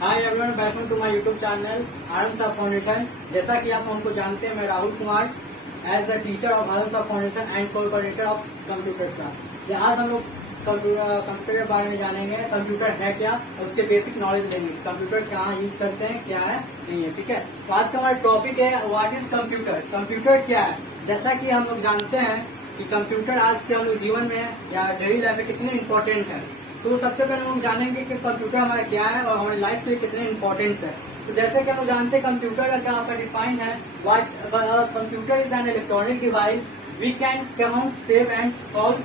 Hi everyone, welcome to my YouTube channel Anand Sahab Foundation. जैसा कि आप हमको जानते हैं, मैं Rahul Kumar as a teacher of Anand Sahab Foundation and coordinator of computer class. आज हम लोग कंप्यूटर के बारे में जानेंगे। कंप्यूटर है क्या और उसके बेसिक नॉलेज लेंगे। कंप्यूटर कहाँ यूज करते हैं, क्या है, नहीं है। ठीक है, तो आज का हमारा टॉपिक है व्हाट इज कंप्यूटर। कंप्यूटर क्या है? जैसा कि हम लोग जानते हैं कि कंप्यूटर आज के हम लोग जीवन में या डेली लाइफ में कितने इम्पोर्टेंट है। तो सबसे पहले हम जानेंगे कि कंप्यूटर हमारा क्या है और हमारी लाइफ के लिए कितने इम्पोर्टेंस है। तो जैसे कि हम जानते हैं कंप्यूटर का क्या आपका डिफाइन है, what computer is an electronic device we can count, save and solve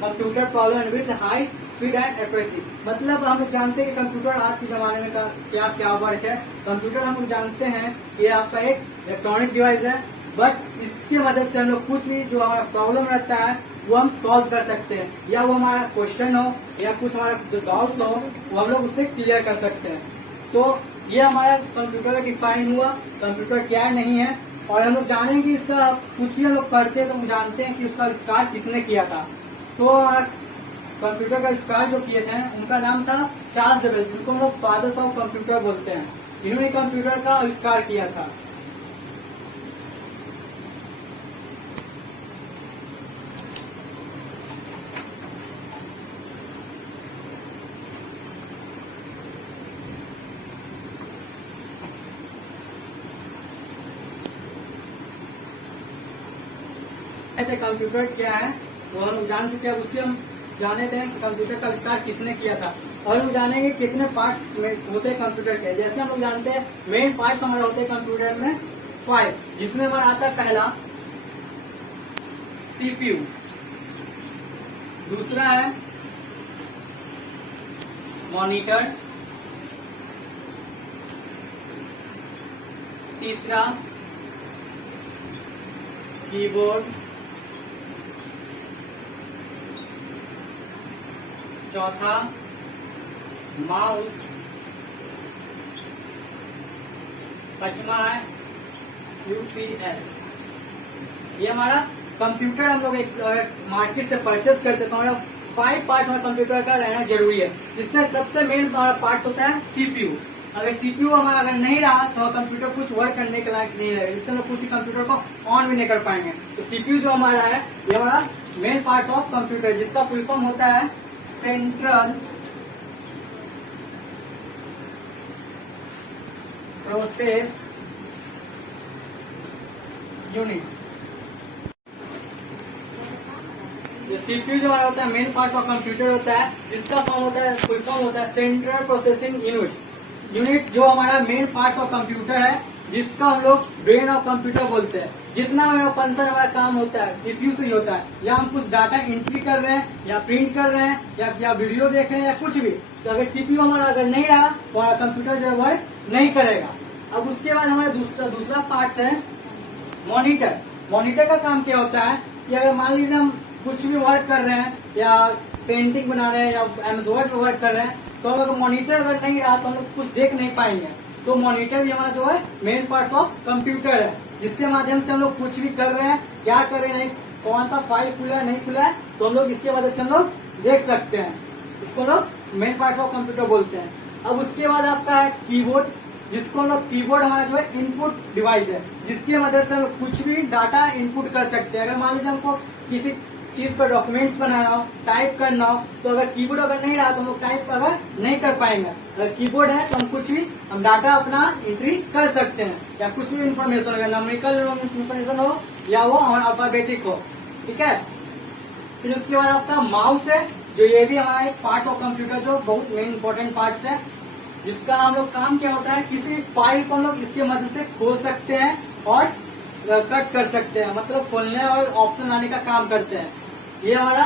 computer problem with high speed and accuracy. मतलब हम लोग जानते हैं कि कंप्यूटर आज के जमाने में क्या क्या वर्क है। कंप्यूटर हम लोग जानते हैं कि आपका एक इलेक्ट्रॉनिक डिवाइस है, बट इसके मदद से हम लोग कुछ भी जो हमारा प्रॉब्लम रहता है वो हम सॉल्व कर सकते हैं, या वो हमारा क्वेश्चन हो या कुछ हमारा जो डाउट्स हो वो हम लोग उससे क्लियर कर सकते हैं। तो ये हमारा कंप्यूटर का डिफाइन हुआ, कंप्यूटर क्या है, नहीं है। और हम लोग जानेंगे इसका कुछ भी हम लोग पढ़ते हैं तो हम जानते हैं कि उसका आविष्कार किसने किया था। तो हमारा कंप्यूटर का आविष्कार जो किए थे उनका नाम था चार्ल्स बेबेज, जिनको हम लोग फादर्स ऑफ कंप्यूटर बोलते हैं। इन्होंने कंप्यूटर का आविष्कार किया था। कंप्यूटर क्या है वो हम जान चुके हैं। उसके हम जाने थे कि कंप्यूटर का आविष्कार किसने किया था, और हम जानेंगे कितने पार्ट्स होते हैं कंप्यूटर के। जैसे हम लोग जानते हैं मेन पार्ट्स हमारे होते हैं कंप्यूटर में 5, जिसमें हमारा आता है पहला सीपीयू, दूसरा है मॉनिटर, तीसरा कीबोर्ड, चौथा माउस, पांचवा है यूपीएस। ये हमारा कंप्यूटर हम लोग एक मार्केट से परचेस करते तो हमारा 5 पार्ट्स हमारे कंप्यूटर का रहना जरूरी है। इसमें सबसे मेन हमारा पार्ट होता है सीपीयू। अगर सीपीयू हमारा अगर नहीं रहा तो कंप्यूटर कुछ वर्क करने के लायक नहीं रहेगा, जिससे हम लोग कुछ कंप्यूटर को ऑन भी नहीं कर पाएंगे। तो सीपीयू जो हमारा है ये हमारा मेन पार्ट ऑफ कंप्यूटर, जिसका फुल फॉर्म होता है सेंट्रल प्रोसेस यूनिट। ये सीपीयू जो हमारा होता है मेन पार्ट ऑफ कंप्यूटर होता है, जिसका फॉर्म होता है फुल फॉर्म होता है सेंट्रल प्रोसेसिंग यूनिट जो हमारा मेन पार्ट ऑफ कंप्यूटर है, जिसका हम लोग ब्रेन ऑफ कंप्यूटर बोलते हैं। जितना हमारा फंक्शन हमारा काम होता है सीपीयू से ही होता है। या हम कुछ डाटा एंट्री कर रहे हैं या प्रिंट कर रहे हैं या वीडियो देख रहे हैं या कुछ भी, तो अगर सीपीयू हमारा अगर नहीं रहा तो हमारा कंप्यूटर जो वर्क नहीं करेगा। अब उसके बाद हमारा दूसरा पार्ट है मॉनिटर। मॉनिटर का काम क्या होता है कि अगर मान लीजिए हम कुछ भी वर्क कर रहे हैं या पेंटिंग बना रहे हैं या एमएस वर्ड में वर्क कर रहे हैं, तो हम लोग मॉनिटर अगर नहीं रहा तो हम लोग कुछ देख नहीं पाएंगे। तो मॉनिटर भी हमारा जो है मेन पार्ट ऑफ कंप्यूटर है, जिसके माध्यम से हम लोग कुछ भी कर रहे हैं, क्या कर रहे हैं, नहीं कौन सा फाइल खुला है नहीं खुला है, तो हम लोग इसके मदद से हम लोग देख सकते हैं। इसको लोग मेन पार्ट ऑफ कंप्यूटर बोलते हैं। अब उसके बाद आपका है कीबोर्ड, जिसको हम लोग कीबोर्ड हमारा जो है इनपुट डिवाइस है, जिसकी मदद से हम लोग कुछ भी डाटा इनपुट कर सकते हैं। अगर मान लीजिए हमको किसी चीज का डॉक्यूमेंट्स बनाना हो, टाइप करना हो, तो अगर कीबोर्ड अगर नहीं रहा तो हम लोग टाइप अगर नहीं कर पाएंगे। अगर कीबोर्ड है तो हम कुछ भी हम डाटा अपना एंट्री कर सकते हैं, या कुछ भी इन्फॉर्मेशन अगर न्यूमेरिकल इन्फॉर्मेशन हो या वो अल्फाबेटिक हो। ठीक है, फिर उसके बाद आपका माउस है, जो ये भी हमारा एक पार्ट ऑफ कंप्यूटर जो बहुत मेन इंपॉर्टेंट पार्ट है, जिसका हम लोग काम क्या होता है, किसी फाइल को हम लोग इसके मदद से खोल सकते हैं और कट कर सकते हैं, मतलब खोलने और ऑप्शन लाने का काम करते हैं। ये हमारा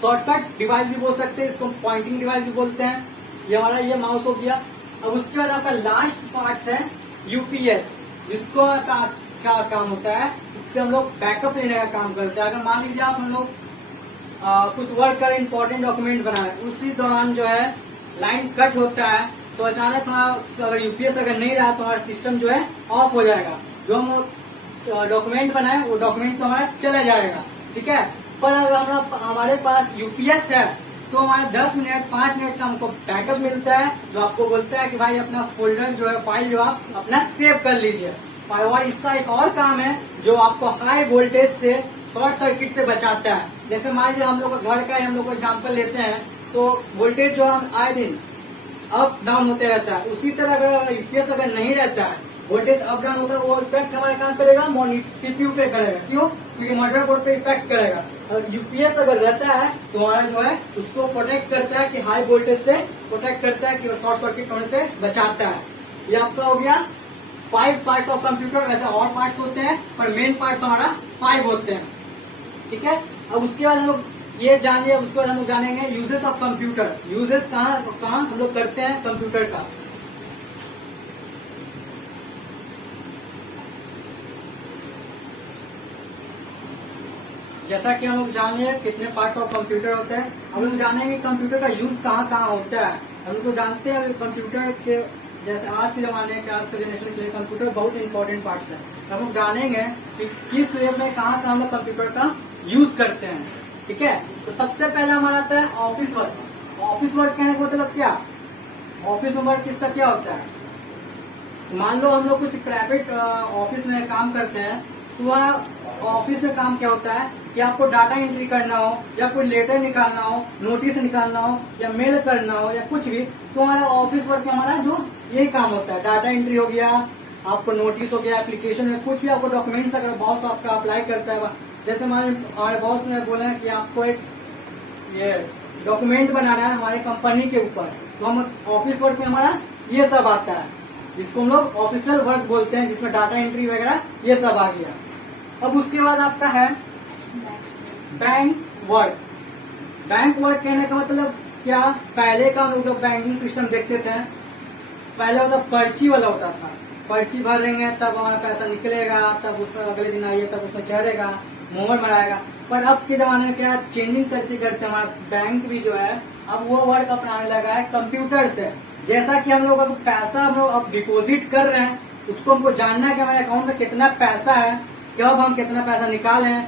शॉर्टकट डिवाइस भी बोल सकते हैं, इसको पॉइंटिंग डिवाइस भी बोलते हैं। ये हमारा ये माउस हो गया। अब उसके बाद आपका लास्ट पार्ट है यूपीएस, जिसको क्या काम होता है, इससे हम लोग बैकअप लेने का काम करते हैं। अगर मान लीजिए आप हम लोग कुछ वर्क कर इंपॉर्टेंट डॉक्यूमेंट बना रहे, उसी दौरान जो है लाइन कट होता है, तो अचानक हमारा अगर यूपीएस अगर नहीं रहा तो हमारा सिस्टम जो है ऑफ हो जाएगा। जो हम डॉक्यूमेंट बनाए वो डॉक्यूमेंट तो हमारा चला जाएगा। ठीक है, पर अगर हमारे पास यूपीएस है तो हमारा 10 मिनट 5 मिनट का हमको बैकअप मिलता है, जो आपको बोलता है कि भाई अपना फोल्डर जो है, फाइल जो आप अपना सेव कर लीजिए। और इसका एक और काम है जो आपको हाई वोल्टेज से, शॉर्ट सर्किट से बचाता है। जैसे मान लीजिए हम लोग घर का हम लोग एग्जाम्पल लेते हैं, तो वोल्टेज जो हम आए दिन अप डाउन होते रहता है, उसी तरह अगर यूपीएस अगर नहीं रहता है, वोल्टेज अप डाउन होता है, वो इफेक्ट हमारे काम करेगा सीपीयू पे करेगा। क्यों? क्योंकि मदरबोर्ड पे इफेक्ट करेगा। और यूपीएस अगर रहता है तो हमारा जो है उसको प्रोटेक्ट करता है कि हाई वोल्टेज से प्रोटेक्ट करता है, कि शॉर्ट सर्किट होने से बचाता है। ये आपका हो गया 5 पार्ट्स ऑफ कंप्यूटर। ऐसे और पार्ट्स होते हैं पर मेन पार्ट्स हमारा 5 होते हैं। ठीक है, अब उसके बाद हम लोग ये जानिए, उसके बाद हम लोग जानेंगे यूजेस ऑफ कंप्यूटर। यूजेस कहाँ हम लोग करते हैं कंप्यूटर का। जैसा कि हम लोग जान लिए कितने पार्ट्स ऑफ कंप्यूटर होते हैं, हम लोग जानेंगे कंप्यूटर का यूज कहाँ कहाँ होता है। हम लोग तो जानते हैं कंप्यूटर के, जैसे आज के जमाने के, आज के जनरेशन के लिए कंप्यूटर बहुत इंपॉर्टेंट पार्ट है। हम लोग जानेंगे कि किस वे में कहाँ कहाँ हम लोग कंप्यूटर का यूज करते हैं। ठीक है, तो सबसे पहले हमारा आता है ऑफिस वर्क। ऑफिस वर्क कहने का मतलब क्या? ऑफिस वर्क किसका क्या होता है? मान लो हम लोग कुछ प्राइवेट ऑफिस में काम करते हैं, तो वहाँ ऑफिस में काम क्या होता है कि आपको डाटा एंट्री करना हो, या कोई लेटर निकालना हो, नोटिस निकालना हो, या मेल करना हो, या कुछ भी, तो हमारा ऑफिस वर्क में हमारा जो यही काम होता है। डाटा एंट्री हो गया, आपको नोटिस हो गया, एप्लीकेशन में कुछ भी आपको डॉक्यूमेंट्स अगर बॉस आपका अप्लाई करता है, जैसे हमारे बॉस ने बोला है कि आपको एक ये डॉक्यूमेंट बनाना है हमारे कंपनी के ऊपर, तो हम ऑफिस वर्क में हमारा ये सब आता है, जिसको हम लोग ऑफिशियल वर्क बोलते हैं, जिसमें डाटा एंट्री वगैरह ये सब आ गया। अब उसके बाद आपका है बैंक वर्क। बैंक वर्क कहने का मतलब क्या? पहले का हम लोग जब बैंकिंग सिस्टम देखते थे, पहले होता पर्ची वाला होता था, पर्ची भरेंगे तब हमारा पैसा निकलेगा, तब उसमें अगले दिन आइए तब उसमें चढ़ेगा, मोहर मराएगा। पर अब के जमाने में क्या चेंजिंग करते करते हमारा बैंक भी जो है अब वो वर्क अपनाने लगा है कंप्यूटर से। जैसा कि हम लोग अब पैसा हम लोग अब डिपोजिट कर रहे हैं, उसको हमको जानना है कि हमारे अकाउंट में कितना पैसा है, कब हम कितना पैसा निकालें,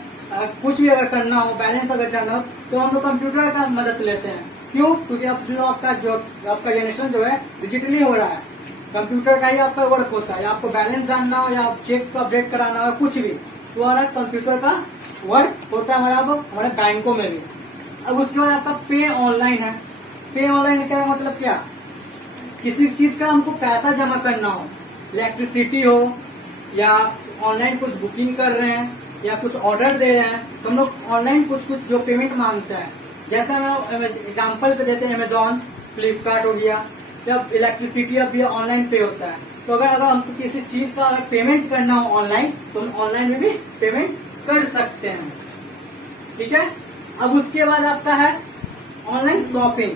कुछ भी अगर करना हो, बैलेंस अगर जानना हो, तो हम लोग कंप्यूटर का मदद लेते हैं। क्यों? क्योंकि अब जो आपका जनरेशन जो है डिजिटली हो रहा है, कंप्यूटर का ही आपका वर्क होता है। आपको बैलेंस जानना हो, या चेक को अपडेट कराना हो, कुछ भी, तो हमारा कंप्यूटर का वर्क होता है हमारा अब हमारे बैंकों में भी। अब उसके बाद आपका पे ऑनलाइन है। पे ऑनलाइन का मतलब क्या? किसी चीज का हमको पैसा जमा करना हो, इलेक्ट्रिसिटी हो, या ऑनलाइन कुछ बुकिंग कर रहे हैं, या कुछ ऑर्डर दे रहे हैं, तो हम लोग ऑनलाइन कुछ जो पेमेंट मांगता है, जैसे हम एग्जाम्पल पे देते हैं अमेजॉन, फ्लिपकार्ट हो गया, जब इलेक्ट्रिसिटी अब ये ऑनलाइन पे होता है। तो अगर हमको किसी चीज का पेमेंट करना हो ऑनलाइन, तो हम ऑनलाइन में भी पेमेंट कर सकते हैं। ठीक है, अब उसके बाद आपका है ऑनलाइन शॉपिंग।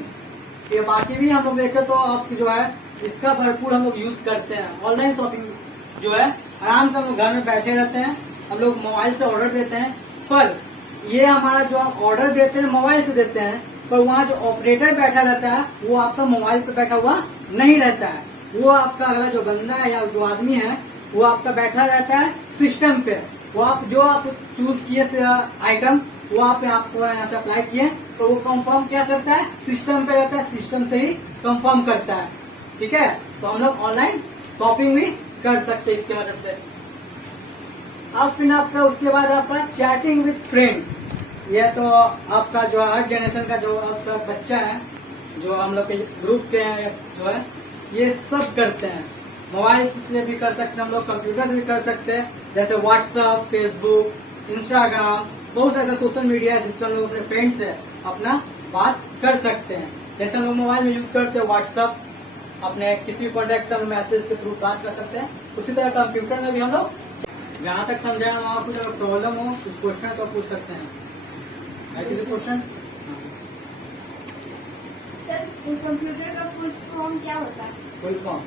ये बाकी भी हम लोग देखें तो आपकी जो है इसका भरपूर हम लोग यूज करते हैं। ऑनलाइन शॉपिंग जो है आराम से हम लोग घर में बैठे रहते हैं, हम लोग मोबाइल से ऑर्डर देते हैं, पर ये हमारा जो हम ऑर्डर देते हैं मोबाइल से देते हैं, पर वहाँ जो ऑपरेटर बैठा रहता है वो आपका मोबाइल पे बैठा हुआ नहीं रहता है। वो आपका अगला जो बंदा है या जो आदमी है वो आपका बैठा रहता है सिस्टम पे। वो आप जो आप चूज किए आइटम वो आपको यहाँ से अप्लाई किए, तो वो कंफर्म क्या करता है? सिस्टम पे रहता है, सिस्टम से ही कंफर्म करता है। ठीक है, तो हम लोग ऑनलाइन शॉपिंग भी कर सकते हैं इसकी मदद से। अब फिर आपका उसके बाद आपका चैटिंग विद फ्रेंड्स। ये तो आपका जो हर जनरेशन का जो अब सब बच्चा है, जो हम लोग के ग्रुप के हैं, जो है ये सब करते हैं। मोबाइल से भी कर सकते हैं हम लोग, कंप्यूटर से भी कर सकते हैं, जैसे व्हाट्सएप, फेसबुक, इंस्टाग्राम, बहुत ऐसा सोशल मीडिया है जिसको हम लोग अपने फ्रेंड से अपना बात कर सकते हैं। जैसे हम लोग मोबाइल में यूज करते हैं व्हाट्सएप, अपने किसी भी कॉन्टेक्ट से हम मैसेज के थ्रू बात कर सकते हैं। उसी तरह कंप्यूटर में भी हम लोग जहाँ तक समझाए वहाँ कुछ अगर प्रॉब्लम हो, कुछ क्वेश्चन है तो पूछ सकते हैं। है किसी क्वेश्चन? सर, कंप्यूटर का फुल फॉर्म क्या होता है? Full form?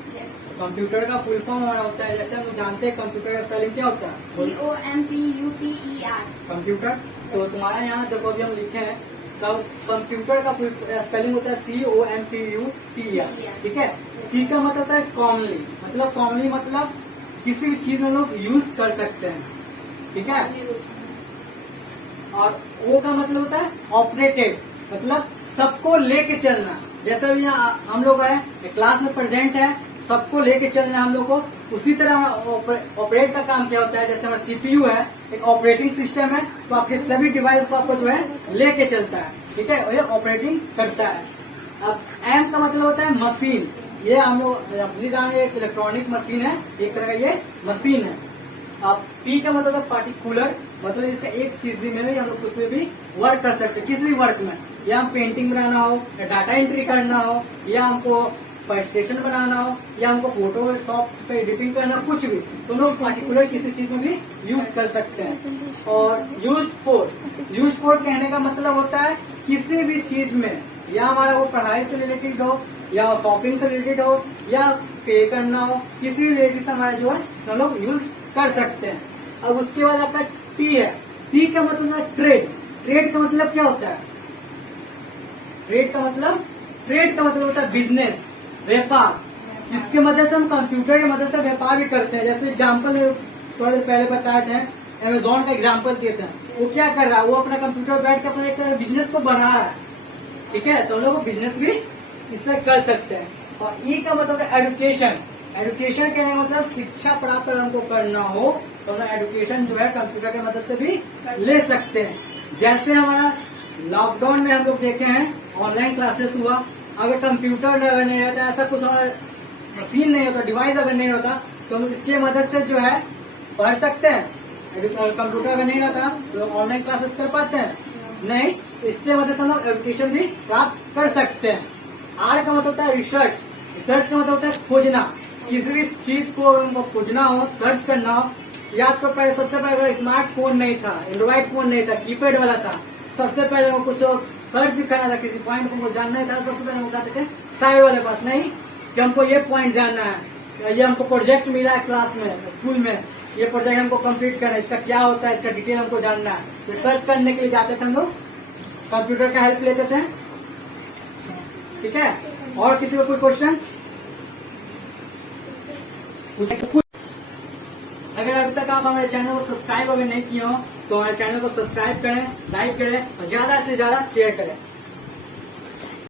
कंप्यूटर का फुल फॉर्म हमारा होता है, जैसे हम जानते हैं कंप्यूटर का स्पेलिंग क्या होता है? COMPUTER। कंप्यूटर। तो तुम्हारे यहाँ देखो अभी हम लिखे हैं, तो कंप्यूटर का फुल स्पेलिंग होता है COMPUTER। ठीक है, सी का मतलब होता है कॉमनली, मतलब किसी भी चीज में लोग यूज कर सकते हैं। ठीक है, और ओ का मतलब होता है ऑपरेटेड, मतलब सबको लेके चलना। जैसे अभी यहाँ हम लोग है क्लास में प्रेजेंट है, सबको लेके चलना है हम लोग को। उसी तरह ऑपरेट का काम क्या होता है, जैसे हमारा सीपीयू है एक ऑपरेटिंग सिस्टम है, तो आपके सभी डिवाइस को आपको जो है लेके चलता है, ठीक है, ये ऑपरेटिंग करता है। अब एम का मतलब होता है मशीन। ये हम लोग अपनी जाने एक इलेक्ट्रॉनिक मशीन है, एक तरह का ये मशीन है। अब पी का मतलब है पार्टिकुलर, मतलब इसका एक चीज में भी हम लोग उसमें भी वर्क कर सकते हैं, किसी भी वर्क में, या हम पेंटिंग बनाना हो, या डाटा एंट्री करना हो, या हमको प्रेजेंटेशन बनाना हो, या हमको फोटोशॉप पे एडिटिंग करना, कुछ भी, तो लोग पार्टिकुलर किसी चीज में भी यूज कर सकते हैं। और यूज फोर कहने का मतलब होता है किसी भी चीज में, या हमारा वो पढ़ाई से रिलेटेड हो, या शॉपिंग से रिलेटेड हो, या पे करना हो, किसी भी रिलेटेड से हमारा जो है हम लोग यूज कर सकते हैं। अब उसके बाद आपका टी है। टी का मतलब है ट्रेड। ट्रेड का मतलब क्या होता है? ट्रेड का मतलब होता है बिजनेस, व्यापार। इसके मदद से हम कंप्यूटर की मदद से व्यापार भी करते हैं। जैसे एग्जाम्पल थोड़ा देर पहले बताए थे, अमेजोन का एग्जाम्पल दिए थे। वो क्या कर रहा है, वो अपना कंप्यूटर बैठ के अपना एक बिजनेस को बढ़ा रहा है, ठीक है, तो हम लोग बिजनेस भी इसमें कर सकते हैं। और ई का मतलब है एजुकेशन। एजुकेशन कहने का मतलब शिक्षा प्राप्त हमको करना हो तो हम एजुकेशन जो है कंप्यूटर की मदद से भी ले सकते हैं। जैसे हमारा लॉकडाउन में हम लोग देखे हैं ऑनलाइन क्लासेस हुआ, अगर कंप्यूटर अगर नहीं रहता, ऐसा कुछ हमारा मशीन नहीं होता, डिवाइस अगर नहीं होता, तो हम इसके मदद से जो है पढ़ सकते हैं। कंप्यूटर अगर नहीं रहता तो ऑनलाइन क्लासेस कर पाते हैं नहीं, इसके मदद से हम लोग एजुकेशन भी प्राप्त कर सकते हैं। आर का मतलब होता है रिसर्च। रिसर्च का मतलब होता है खोजना। किसी भी चीज को हमको खोजना हो, सर्च करना हो, या तो पहले सबसे पहले अगर स्मार्टफोन नहीं था, एंड्रॉइड फोन नहीं था, कीपैड वाला था, सबसे पहले हमको कुछ सर्च भी करना था, किसी पॉइंट को हमको जानना ही था, सबसे पहले हम बताते थे साइड वाले पास नहीं कि हमको ये पॉइंट जानना है, ये हमको प्रोजेक्ट मिला है क्लास में, स्कूल में, ये प्रोजेक्ट हमको कंप्लीट करना है, इसका क्या होता है, इसका डिटेल हमको जानना है। तो सर्च करने के लिए जाते थे हम लोग, कंप्यूटर का हेल्प लेते थे, ठीक है। और किसी को कोई क्वेश्चन? अगर अभी तक आप हमारे चैनल को सब्सक्राइब अगर नहीं किए हो तो हमारे चैनल को सब्सक्राइब करें, लाइक करें और ज्यादा से ज्यादा शेयर करें।